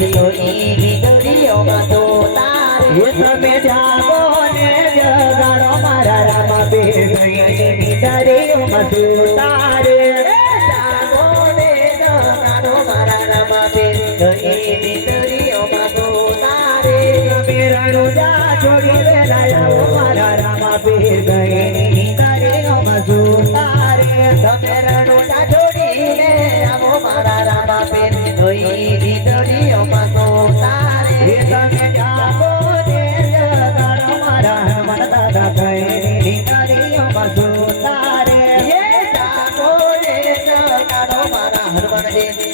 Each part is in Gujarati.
વીડિયોની તો તારે તમે જાગો ને જગાડો મારા રામા તારે જાગો ને જગાડો તો તારે તમે રણુજા છોડી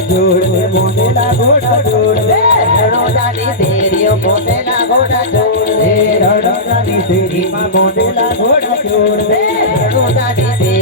જોડ મોટેલા ઘોડા જોડ. રણોદાની શેરીઓ મોટેલા ઘોડા જોડ. રણોદાની શેરીમાં મોટેલા ઘોડા જોડ. રણોદાની